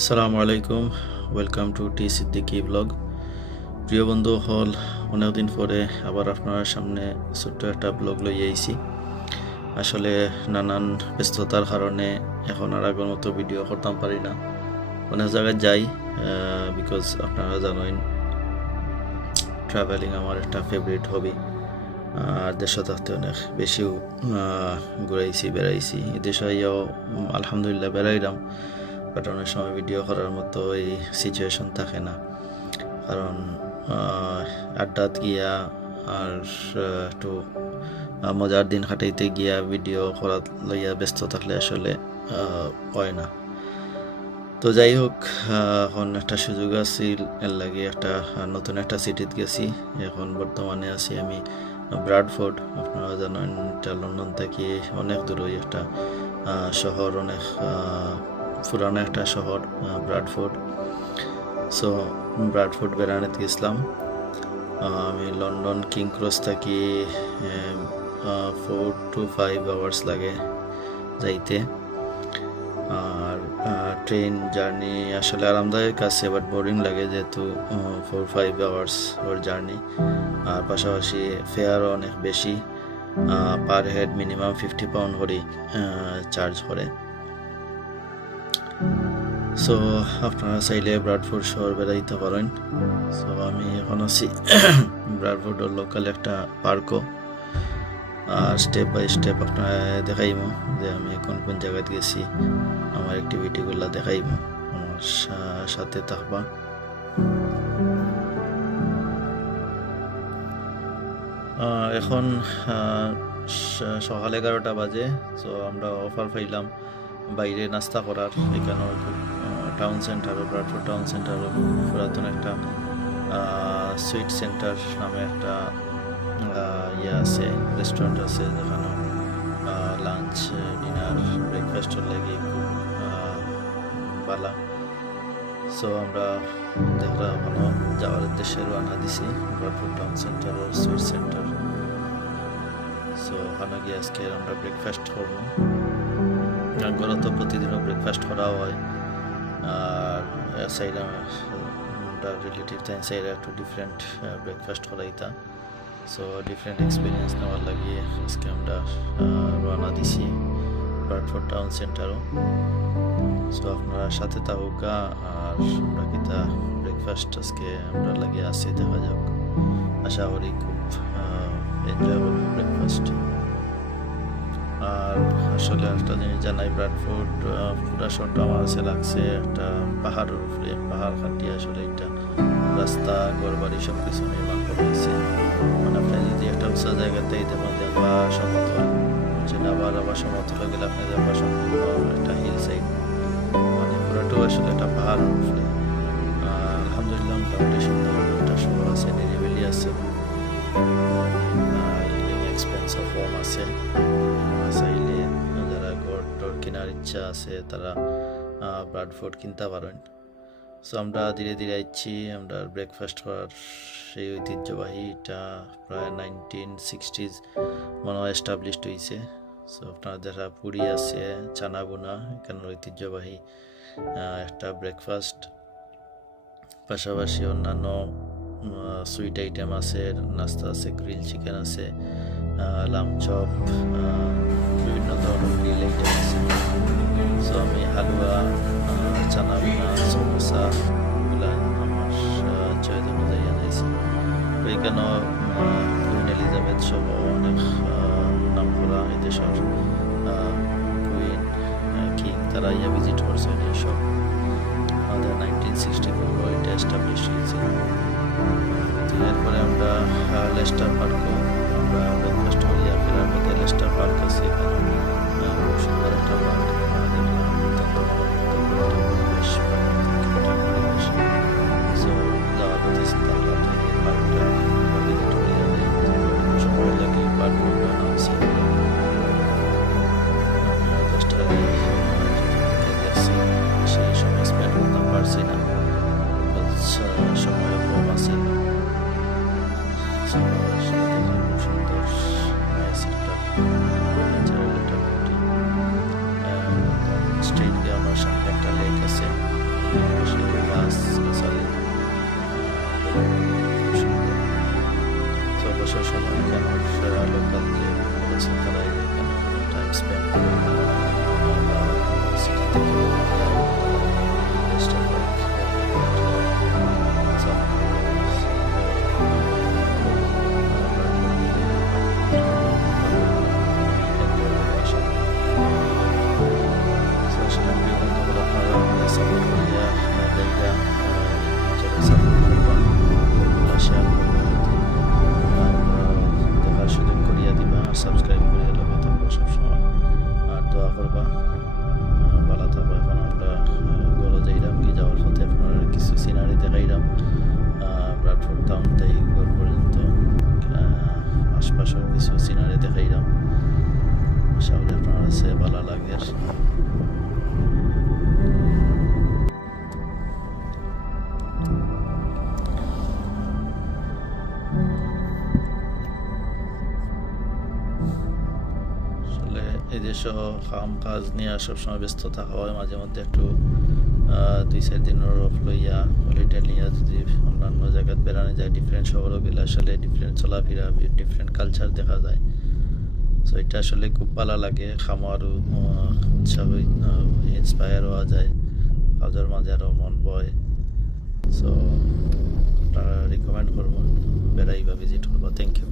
আসসালামু আলাইকুম welcome to T Siddiqui blog প্রিয় বন্ধু, হল অনেকদিন পরে আবার আপনার সামনে ছোট্ট একটা ব্লগ লই আইছি। আসলে নানান ব্যস্ততার কারণে এখন আর আগের মতো ভিডিও করতাম পারি না। অনেক জায়গায় যাই বিকজ আপনারা জানেন ট্রাভেলিং আমার একটা ফেভারিট হবি আর দেশে থাকতে অনেক বেশিও ঘুরাইছি, বেড়াইছি। এই দেশে আইয়াও আলহামদুলিল্লাহ বেড়াইলাম। বাট অনেক সময় ভিডিও করার মতো এই সিচুয়েশন থাকে না। কারণ আড্ডাত গিয়া আর একটু মজার দিন কাটাইতে গিয়া ভিডিও করা লইয়া ব্যস্ত থাকলে আসলে হয় না। তো যাই হোক এখন একটা সুযোগ আছিল এর লাগে একটা নতুন একটা সিটিতে গেছি। এখন বর্তমানে আছি আমি ব্রাডফোর্ড। আপনারা জানেন, এটা লন্ডন থেকে অনেক দূরে একটা শহর, অনেক পুরানো একটা শহর ব্রাডফোর্ড। সো ব্রাডফোর্ড বেড়ানোতে গেছিলাম। আমি লন্ডন কিং ক্রস থাকি ফোর টু ফাইভ আওয়ার্স লাগে যাইতে। আর ট্রেন জার্নি আসলে আরামদায়ক আছে বাট বোরিং লাগে যেহেতু ফোর ফাইভ আওয়ার্স ওর জার্নি আর পাশাপাশি ফেয়ারও অনেক বেশি। Per head minimum fifty pound করে চার্জ করে। সো আপনারা চাইলে ব্রাডফোর্ড শহর বেড়াইতে পারেন। সো আমি এখন আছি ব্রাডফোর্ডের লোকাল একটা পার্কও আর স্টেপ বাই স্টেপ আপনারা দেখাইমো যে আমি কোন কোন জায়গায় গেছি। আমার অ্যাক্টিভিটিগুলো দেখাইমো। আমার সাথে থাকবা। এখন সকাল এগারোটা বাজে। তো আমরা অফার পাইলাম। বাইরে নাস্তা করার এখানে খুব টাউন সেন্টারও ব্রাডফোর্ড টাউন সেন্টারও পুরাতন একটা সুইট সেন্টার নামে একটা ইয়ে আছে রেস্টুরেন্ট আছে যেখানে লাঞ্চ ডিনার ব্রেকফাস্টের লাগে খুব ভালো সো আমরা দেখরা ওখানে যাওয়ার উদ্দেশ্যে রওনা দিছি ব্রাডফোর্ড টাউন সেন্টার ও সুইট সেন্টার সো ওখানে গিয়ে আজকে আমরা ব্রেকফাস্ট করব। ঘরে তো প্রতিদিনও ব্রেকফাস্ট করা হয়। আর সাইডে রিলেটিভ তাই সাইডে একটু ডিফারেন্ট ব্রেকফাস্ট করাইতা। সো ডিফারেন্ট এক্সপিরিয়েন্স নেওয়ার লাগিয়ে আজকে আমরা রওনা দিছি ব্রাডফোর্ড টাউন সেন্টারও সো আপনারা সাথে থাকুকা আর আমরা কিতা ব্রেকফাস্ট আজকে আমরা লাগিয়ে আসি, দেখা যাক। আশা করি খুব এনজয়েবল ব্রেকফাস্ট আসলে একটা জিনিস জানাই ব্রাডফোর্ড পুরা শহরটা আমার কাছে লাগছে। একটা পাহাড়ের উপরে, পাহাড় কাটিয়ে আসলে এটা রাস্তা ঘর বাড়ি সব কিছু নির্মাণ করা হয়েছে মানে আপনি যদি একটা উঁচা জায়গাতে দেখবেন দেখবা সমতল যেটা আবার আবার সমতলে গেলে আপনি দেখবা সম্পূর্ণ একটা হিল সাইড মানে পুরোটাও আসলে একটা পাহাড়ের ইচ্ছা আছে তারা ব্রাডফোর্ড কিনতে পারেন। সো আমরা ধীরে ধীরে আইছি, আমরা ব্রেকফাস্ট করার সেই ঐতিহ্যবাহী এটা প্রায় নাইনটিন সিক্সটিজ মনে হয় এস্টাবলিশড হয়েছে সো আপনার যারা পুরি আছে চানা বোনা এখানে ঐতিহ্যবাহী একটা ব্রেকফাস্ট পাশাপাশি অন্যান্য সুইট আইটেম আছে, নাস্তা আছে গ্রিল চিকেন আছে লাম চপ এখানেও কুইন এলিজাবেথ সহ অনেক নাম করা দেশের কুইন কিং তারা ইয়া ভিজিট করছেন এইসব আমাদের নাইনটিন সিক্সটি ফোর এটা এস্টাবলিশ হয়েছে এরপরে আমরা লেস্টার পার্কও আমরা ব্রেকফাস্ট করিয়া ফেরার পথে লেস্টার পার্ক আছে এখানে খুব সুন্দর একটা পার্ক পাশে গাছ খুব সুন্দর সময় কেন সেরা লোকাল যে আছে তারা দেশে কাম কাজ নিয়ে সবসময় থাকা হয়, মাঝে মধ্যে একটু দুই, চার দিনের অফ লইয়া হলিডে নিয়ে যদি অন্যান্য জায়গায় বেড়ানো যায় ডিফারেন্ট শহরও গেলে আসলে ডিফারেন্ট চলাফেরা ডিফারেন্ট কালচার দেখা যায়। সো এটা আসলে খুব ভালো লাগে, খামো আরও উৎসাহ ইন্সপায়ার হওয়া যায় কাজের মাঝে আরও মন বয়। সো রিকমেন্ড করব বেড়াইবা ভিজিট করব। Thank you